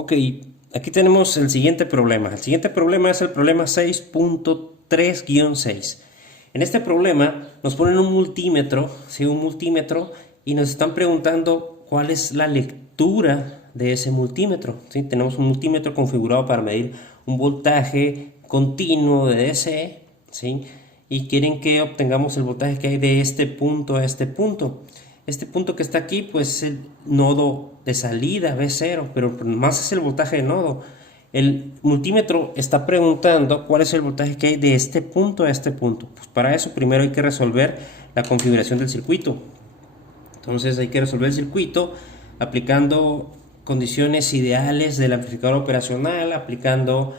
Ok, aquí tenemos el siguiente problema. El siguiente problema es el problema 6.3-6. En este problema nos ponen un multímetro, ¿sí? Un multímetro, y nos están preguntando cuál es la lectura de ese multímetro, ¿sí? Tenemos un multímetro configurado para medir un voltaje continuo de DC, ¿sí? Y quieren que obtengamos el voltaje que hay de este punto a este punto. Este punto que está aquí, pues es el nodo de salida B0, pero más es el voltaje de nodo. El multímetro está preguntando cuál es el voltaje que hay de este punto a este punto. Pues para eso primero hay que resolver la configuración del circuito. Entonces hay que resolver el circuito aplicando condiciones ideales del amplificador operacional, aplicando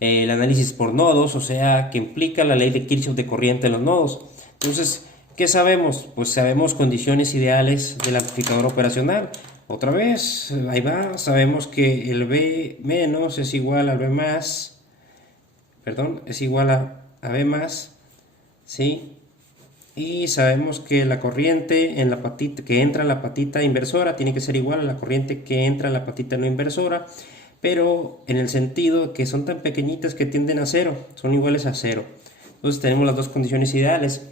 el análisis por nodos, o sea, que implica la ley de Kirchhoff de corriente en los nodos. Entonces, ¿qué sabemos? Pues sabemos condiciones ideales del amplificador operacional. Otra vez, ahí va, sabemos que el B menos es igual al B más, perdón, es igual a B más, ¿sí? Y sabemos que la corriente en la patita, que entra en la patita inversora tiene que ser igual a la corriente que entra en la patita no inversora, pero en el sentido que son tan pequeñitas que tienden a cero, son iguales a cero. Entonces tenemos las dos condiciones ideales.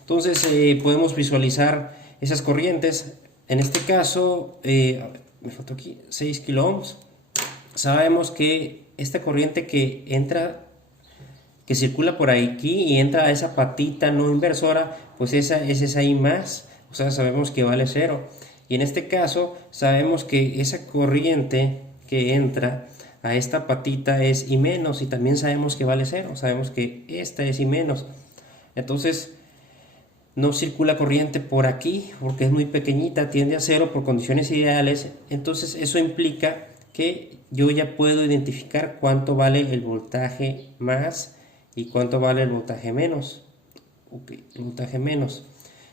Entonces podemos visualizar esas corrientes. En este caso, me faltó aquí 6 kilo ohms. Sabemos que esta corriente que entra, que circula por aquí y entra a esa patita no inversora, pues esa es esa I más, o sea, sabemos que vale cero. Y en este caso sabemos que esa corriente que entra a esta patita es I menos, y también sabemos que vale cero, sabemos que esta es I menos. Entonces no circula corriente por aquí porque es muy pequeñita, tiende a cero por condiciones ideales. Entonces eso implica que yo ya puedo identificar cuánto vale el voltaje más y cuánto vale el voltaje menos. Okay, el voltaje menos.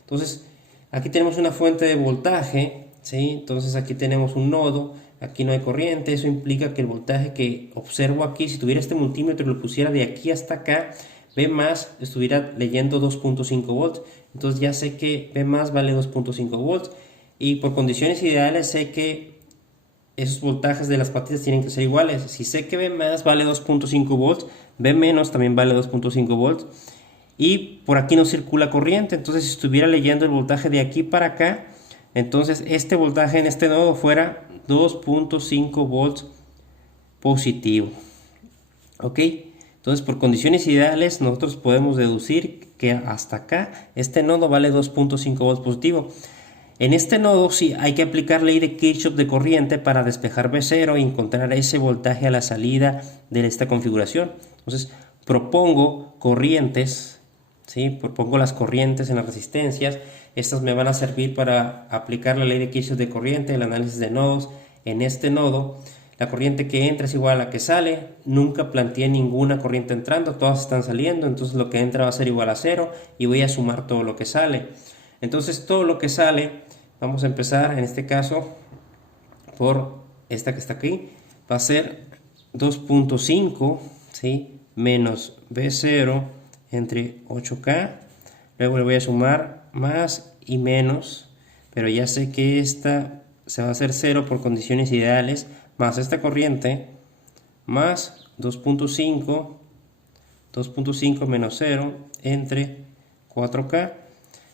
Entonces aquí tenemos una fuente de voltaje, ¿sí? Entonces aquí tenemos un nodo, aquí no hay corriente. Eso implica que el voltaje que observo aquí, si tuviera este multímetro y lo pusiera de aquí hasta acá, B más estuviera leyendo 2.5 volts. Entonces ya sé que B más vale 2.5 volts, y por condiciones ideales sé que esos voltajes de las patitas tienen que ser iguales. Si sé que B más vale 2.5 volts, B menos también vale 2.5 volts, y por aquí no circula corriente. Entonces si estuviera leyendo el voltaje de aquí para acá, entonces este voltaje en este nodo fuera 2.5 volts positivo. ¿Ok? Entonces, por condiciones ideales, nosotros podemos deducir que hasta acá este nodo vale 2.5 volts positivo. En este nodo sí hay que aplicar ley de Kirchhoff de corriente para despejar B0 y encontrar ese voltaje a la salida de esta configuración. Entonces, propongo corrientes, ¿sí? Propongo las corrientes en las resistencias. Estas me van a servir para aplicar la ley de Kirchhoff de corriente, el análisis de nodos. En este nodo, la corriente que entra es igual a la que sale. Nunca planteé ninguna corriente entrando, todas están saliendo, entonces lo que entra va a ser igual a cero y voy a sumar todo lo que sale. Entonces todo lo que sale, vamos a empezar en este caso por esta que está aquí, va a ser 2.5, ¿sí? Menos B0 entre 8K, luego le voy a sumar más y menos, pero ya sé que esta se va a hacer 0 por condiciones ideales, más esta corriente, más 2.5 menos 0 entre 4K.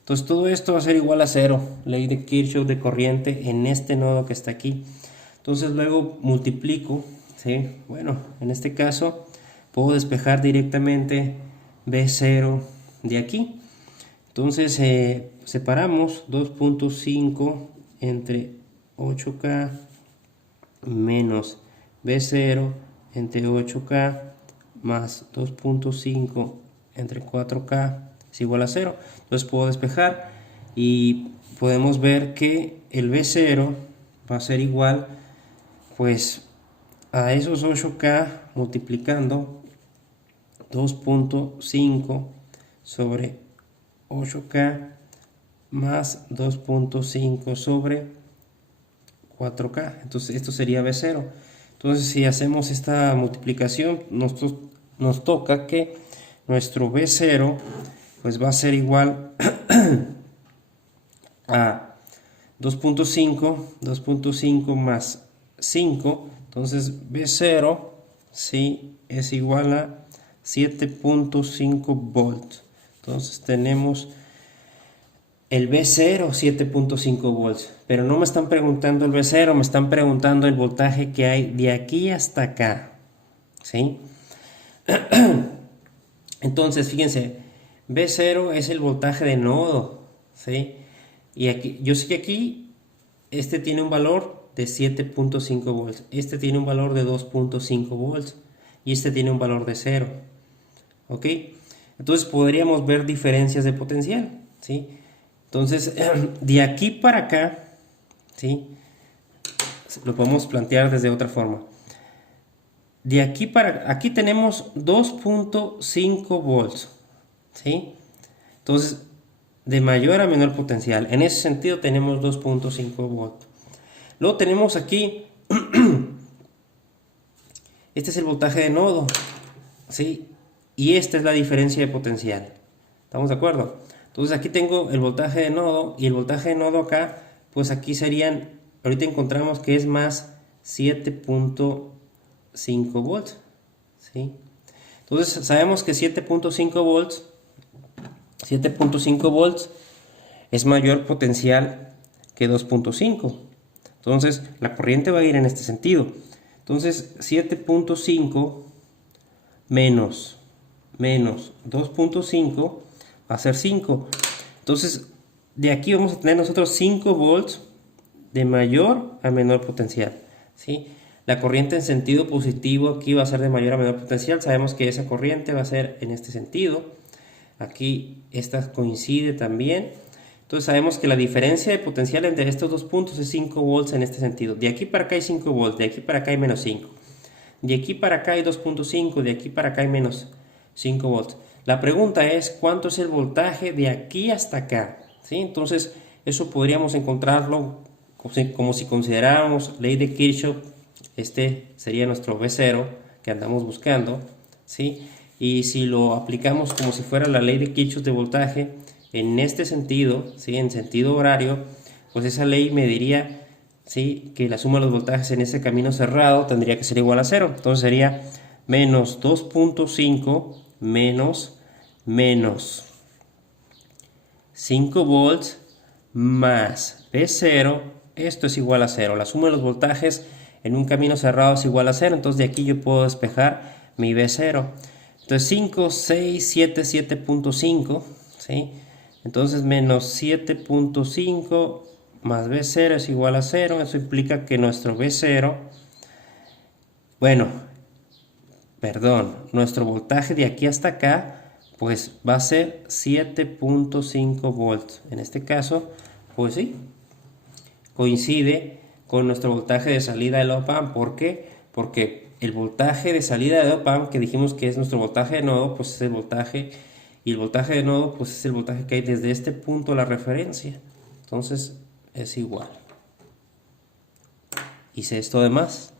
Entonces todo esto va a ser igual a 0, ley de Kirchhoff de corriente en este nodo que está aquí. Entonces luego multiplico, ¿sí? Bueno, en este caso puedo despejar directamente B0 de aquí. Entonces separamos 2.5 entre 8K menos B0 entre 8K más 2.5 entre 4K es igual a 0. Entonces puedo despejar y podemos ver que el B0 va a ser igual pues a esos 8K multiplicando 2.5 sobre 8K más 2.5 sobre 4K. Entonces esto sería B0. Entonces si hacemos esta multiplicación nos toca que nuestro B0 pues va a ser igual a 2.5 más 5. Entonces V0, ¿sí?, es igual a 7.5 volts. Entonces tenemos el V0, 7.5 volts. Pero no me están preguntando el V0, me están preguntando el voltaje que hay de aquí hasta acá, ¿sí? Entonces, fíjense, V0 es el voltaje de nodo, ¿sí? Y aquí, yo sé que aquí este tiene un valor de 7.5 volts, este tiene un valor de 2.5 volts y este tiene un valor de 0, ¿ok? Entonces podríamos ver diferencias de potencial, ¿sí? Entonces, de aquí para acá, ¿sí?, lo podemos plantear desde otra forma. De aquí para aquí tenemos 2.5 volts, ¿sí? Entonces, de mayor a menor potencial. En ese sentido tenemos 2.5 volts. Luego tenemos aquí, este es el voltaje de nodo, ¿sí? Y esta es la diferencia de potencial. ¿Estamos de acuerdo? Entonces aquí tengo el voltaje de nodo y el voltaje de nodo acá, pues aquí serían, ahorita encontramos que es más 7.5 volts, ¿sí? Entonces sabemos que 7.5 volts es mayor potencial que 2.5. Entonces la corriente va a ir en este sentido. Entonces 7.5 menos 2.5 va a ser 5. Entonces de aquí vamos a tener nosotros 5 volts de mayor a menor potencial, ¿sí? La corriente en sentido positivo aquí va a ser de mayor a menor potencial. Sabemos que esa corriente va a ser en este sentido. Aquí esta coincide también. Entonces sabemos que la diferencia de potencial entre estos dos puntos es 5 volts en este sentido. De aquí para acá hay 5 volts, de aquí para acá hay menos 5. De aquí para acá hay 2.5, de aquí para acá hay menos 5 volts. La pregunta es, ¿cuánto es el voltaje de aquí hasta acá? ¿Sí? Entonces, eso podríamos encontrarlo como si consideráramos ley de Kirchhoff. Este sería nuestro V0 que andamos buscando, ¿sí? Y si lo aplicamos como si fuera la ley de Kirchhoff de voltaje, en este sentido, ¿sí?, en sentido horario, pues esa ley me diría, ¿sí?, que la suma de los voltajes en ese camino cerrado tendría que ser igual a 0. Entonces sería menos 2.5 menos 5 volts más V0, esto es igual a 0. La suma de los voltajes en un camino cerrado es igual a 0, entonces de aquí yo puedo despejar mi V0. Entonces 5, 6, 7, 7.5, ¿sí? Entonces menos 7.5 más V0 es igual a 0. Eso implica que nuestro V0, nuestro voltaje de aquí hasta acá, pues va a ser 7.5 volts. En este caso, pues sí, coincide con nuestro voltaje de salida del op-amp. ¿Por qué? Porque el voltaje de salida del op-amp, que dijimos que es nuestro voltaje de nodo, pues es el voltaje, y el voltaje de nodo pues es el voltaje que hay desde este punto a la referencia. Entonces es igual. Hice esto de más.